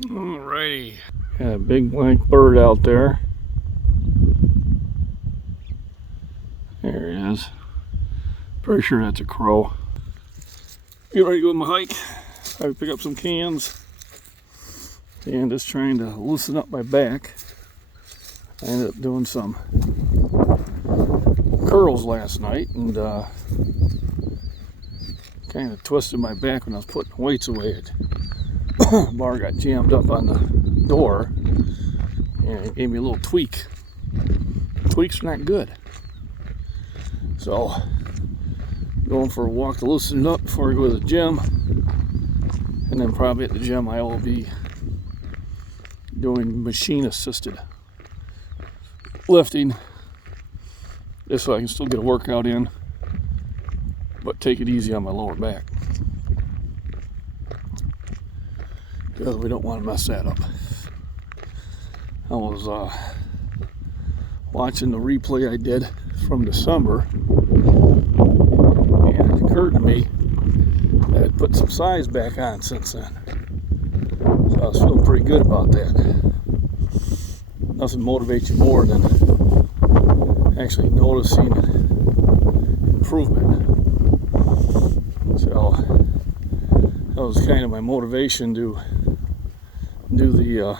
Alrighty. Got a big black bird out there. There he is. Pretty sure that's a crow. Get ready to go on my hike. I pick up some cans and just trying to loosen up my back. I ended up doing some curls last night and kind of twisted my back when I was putting weights away. The bar got jammed up on the door and it gave me a little tweak. Tweaks are not good. So, going for a walk to loosen it up before I go to the gym. And then probably at the gym I will be doing machine assisted lifting just so I can still get a workout in, but take it easy on my lower back. Because we don't want to mess that up. I was watching the replay I did from December, and it occurred to me that I put some size back on since then. So I was feeling pretty good about that. Nothing motivates you more than actually noticing improvement. So that was kind of my motivation to do the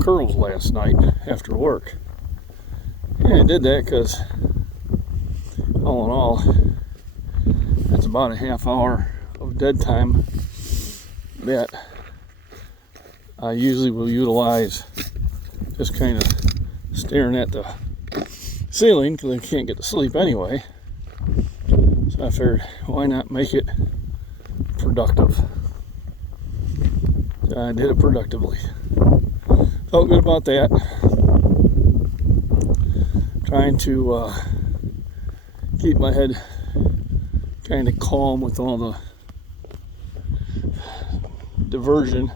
curls last night after work. And I did that because all in all, that's about a half hour of dead time that I usually will utilize just kind of staring at the ceiling because I can't get to sleep anyway. So I figured, why not make it productive? So I did it productively. Felt good about that. Trying to keep my head kind of calm with all the diversion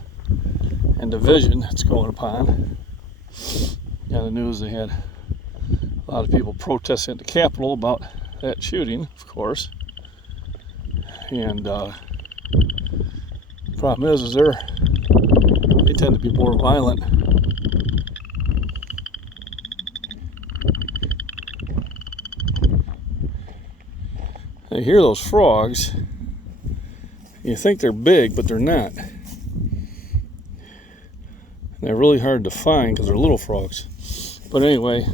and division that's going upon. Yeah, the news, they had a lot of people protesting at the Capitol about that shooting, of course. And the problem is they tend to be more violent. You hear those frogs, you think they're big, but they're not. And they're really hard to find because they're little frogs. But anyway,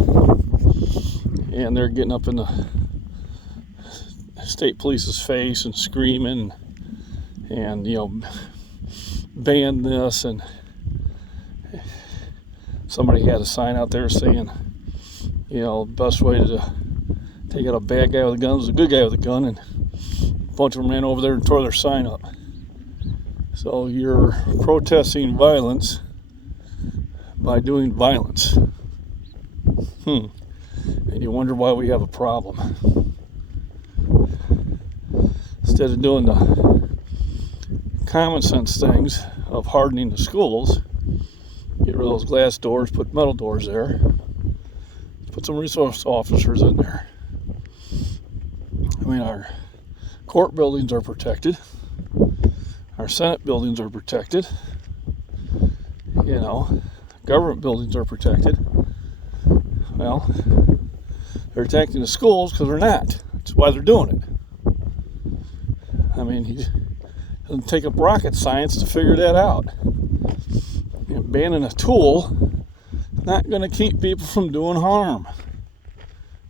and they're getting up in the state police's face and screaming and ban this, and somebody had a sign out there saying, the best way to take out a bad guy with a gun is a good guy with a gun, and a bunch of them ran over there and tore their sign up. So you're protesting violence by doing violence. And you wonder why we have a problem. Instead of doing the common sense things of hardening the schools, get rid of those glass doors, put metal doors there, put some resource officers in there. I mean, our court buildings are protected, our Senate buildings are protected, government buildings are protected. Well, they're attacking the schools because they're not. That's why they're doing it. I mean, it doesn't take up rocket science to figure that out. Banning a tool is not going to keep people from doing harm.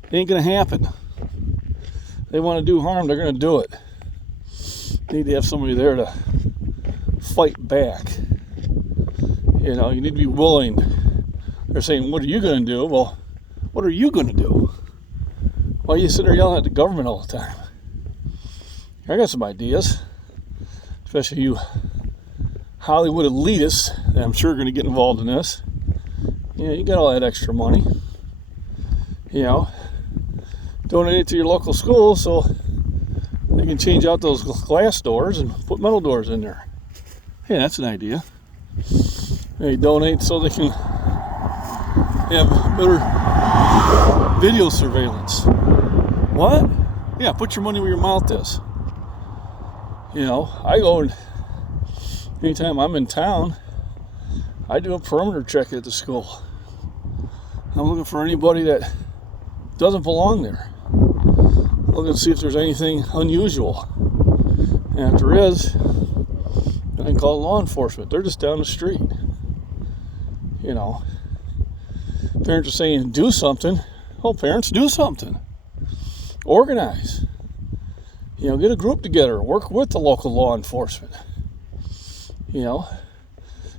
It ain't going to happen. If they want to do harm, they're going to do it. You need to have somebody there to fight back. You need to be willing. They're saying, what are you going to do? Well, what are you going to do? Why are you sitting there yelling at the government all the time? I got some ideas, especially you Hollywood elitists that I'm sure are going to get involved in this. You got all that extra money. Donate it to your local school so they can change out those glass doors and put metal doors in there. Hey, that's an idea. They donate so they can have better video surveillance. What? Yeah, put your money where your mouth is. I go and anytime I'm in town, I do a perimeter check at the school. I'm looking for anybody that doesn't belong there. Looking to see if there's anything unusual. And if there is, I can call law enforcement. They're just down the street. You know, parents are saying do something. Well, parents, do something. Organize. You know, get a group together. Work with the local law enforcement. You know,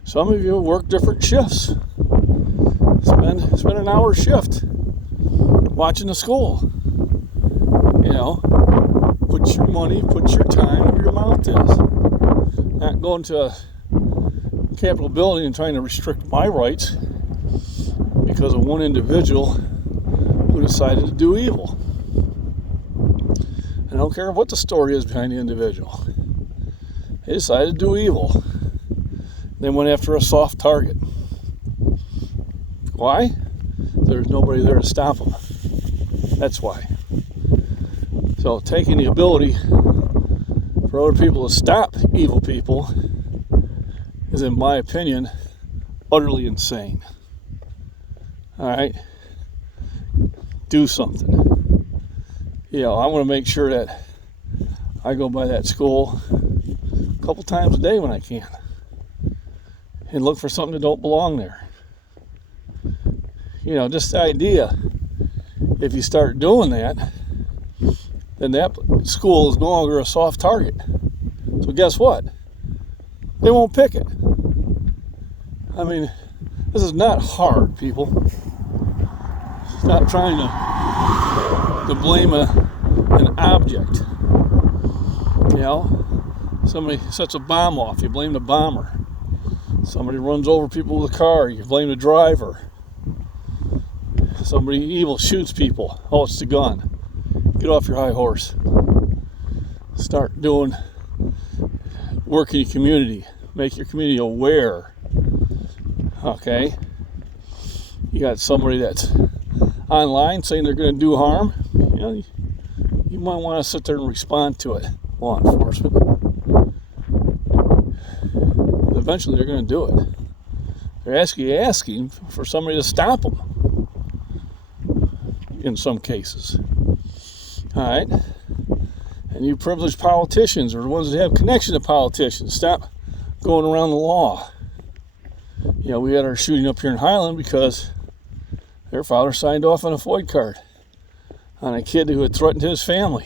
some of you work different shifts. Spend an hour shift watching the school. You know, put your money, put your time where your mouth is. Not going to a Capitol building and trying to restrict my rights because of one individual who decided to do evil. I don't care what the story is behind the individual. They decided to do evil. They went after a soft target. Why? There's nobody there to stop them. That's why. So taking the ability for other people to stop evil people is, in my opinion, utterly insane. Alright? Do something. You know, I want to make sure that I go by that school a couple times a day when I can and look for something that don't belong there. You know, just the idea, if you start doing that, then that school is no longer a soft target. So guess what? They won't pick it. I mean, this is not hard, people. Stop trying to blame an object. You know, somebody sets a bomb off, you blame the bomber. Somebody runs over people with a car, you blame the driver. Somebody evil shoots people, oh, it's the gun. Get off your high horse. Start doing work in your community. Make your community aware. Okay? You got somebody that's online saying they're going to do harm. You know, you might want to sit there and respond to it, law enforcement. Eventually they're going to do it. They're asking for somebody to stop them. In some cases. Alright? And you privileged politicians, or the ones that have connection to politicians, stop going around the law. You know, we had our shooting up here in Highland because their father signed off on a FOID card on a kid who had threatened his family.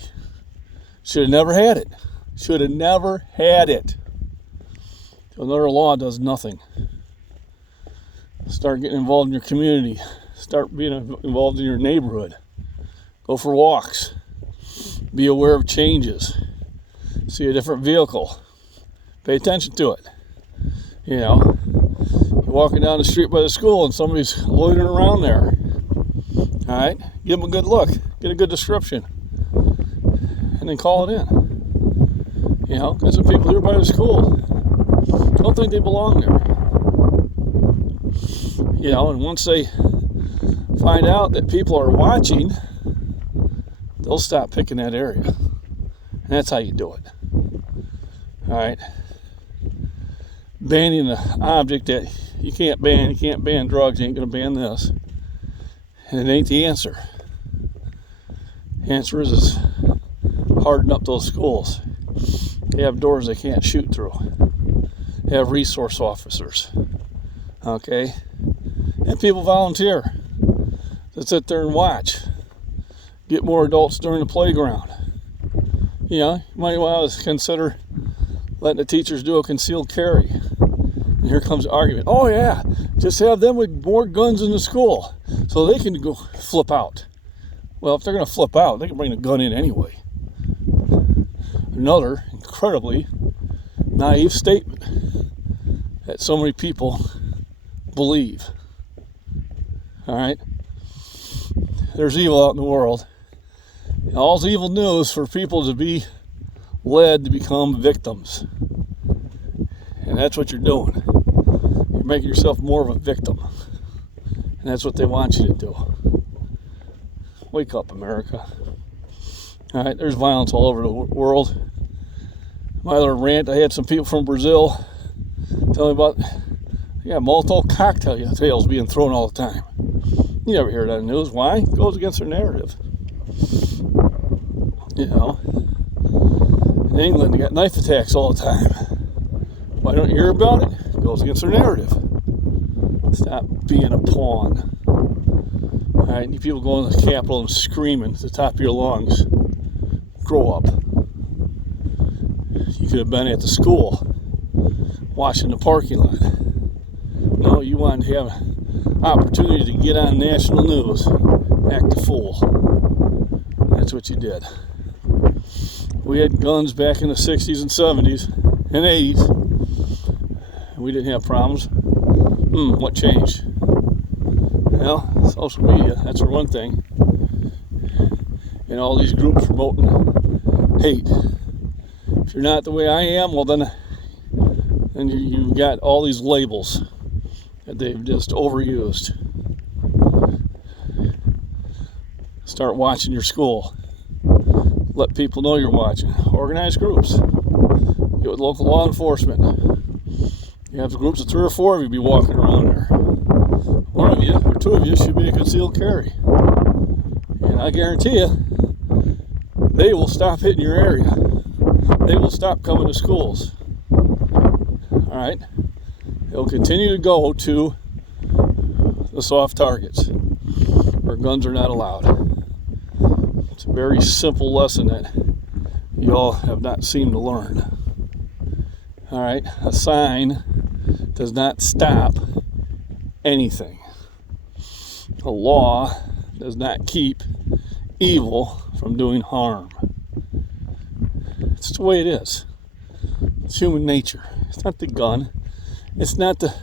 Should have never had it. Should have never had it. So another law does nothing. Start getting involved in your community. Start being involved in your neighborhood. Go for walks. Be aware of changes. See a different vehicle. Pay attention to it. You know, you're walking down the street by the school and somebody's loitering around there. Alright? Give them a good look. Get a good description. And then call it in. You know, because the people here by the school don't think they belong there. You know, and once they find out that people are watching, they'll stop picking that area. And that's how you do it. Alright? Banning an object that you can't ban drugs, you ain't going to ban this. And it ain't the answer. The answer is harden up those schools. They have doors they can't shoot through. They have resource officers. Okay? And people volunteer to sit there and watch. Get more adults during the playground. You know, you might want to consider letting the teachers do a concealed carry. And here comes the argument. Oh yeah, just have them with more guns in the school so they can go flip out. Well, if they're going to flip out, they can bring the gun in anyway. Another incredibly naive statement that so many people believe. Alright? There's evil out in the world. And all's evil news for people to be led to become victims. And that's what you're doing. You're making yourself more of a victim. And that's what they want you to do. Wake up, America. Alright, there's violence all over the world. My other rant, I had some people from Brazil Tell me about, Molotov cocktails being thrown all the time. You never hear that in the news. Why? It goes against their narrative. In England, they got knife attacks all the time. Why don't you hear about it? It goes against their narrative. Stop being a pawn. Alright, you people going to the Capitol and screaming at the top of your lungs. Grow up. You could have been at the school watching the parking lot. No, you wanted to have an opportunity to get on national news. Act a fool. That's what you did. We had guns back in the 60s and 70s and 80s. And we didn't have problems. What changed? Well, social media, that's for one thing. And all these groups promoting hate. If you're not the way I am, well then you've got all these labels that they've just overused. Start watching your school. Let people know you're watching. Organize groups. Get with local law enforcement. You have groups of 3 or 4 of you be walking around there. One of you or 2 of you should be a concealed carry. And I guarantee you, they will stop hitting your area. They will stop coming to schools. Alright? They'll continue to go to the soft targets where guns are not allowed. It's a very simple lesson that you all have not seemed to learn. Alright? A sign does not stop anything. A law does not keep evil from doing harm. It's the way it is. It's human nature. It's not the gun. It's not the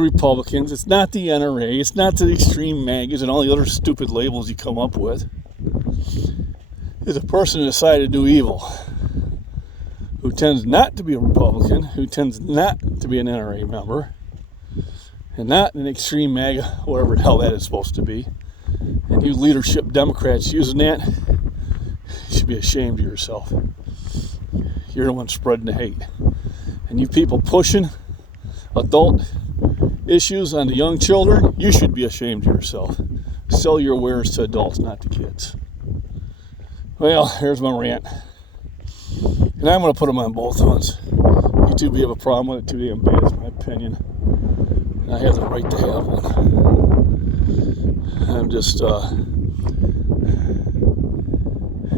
Republicans. It's not the NRA. It's not the extreme MAGAs and all the other stupid labels you come up with. It's a person who decided to do evil, who tends not to be a Republican, who tends not to be an NRA member, and not an extreme MAGA, whatever the hell that is supposed to be. And you leadership Democrats using that, you should be ashamed of yourself. You're the one spreading the hate. And you people pushing adult issues on the young children, you should be ashamed of yourself. Sell your wares to adults, not to kids. Well, here's my rant. And I'm going to put them on both ones. You two have a problem with it, too damn bad, is my opinion. And I have the right to have one. I'm just, I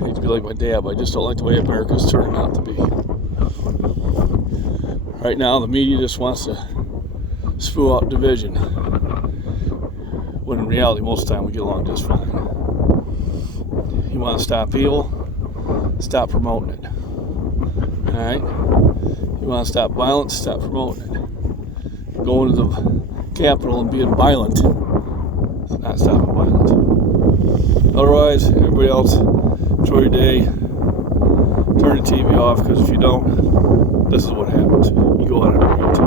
hate to be like my dad, but I just don't like the way America's turning out to be. Right now, the media just wants to spew out division, when in reality, most of the time, we get along just fine. You want to stop evil? Stop promoting it. Alright? You want to stop violence? Stop promoting it. Going to the Capitol and being violent is not stopping violence. Otherwise, everybody else, enjoy your day. Turn the TV off, because if you don't, this is what happens. You go out and rant.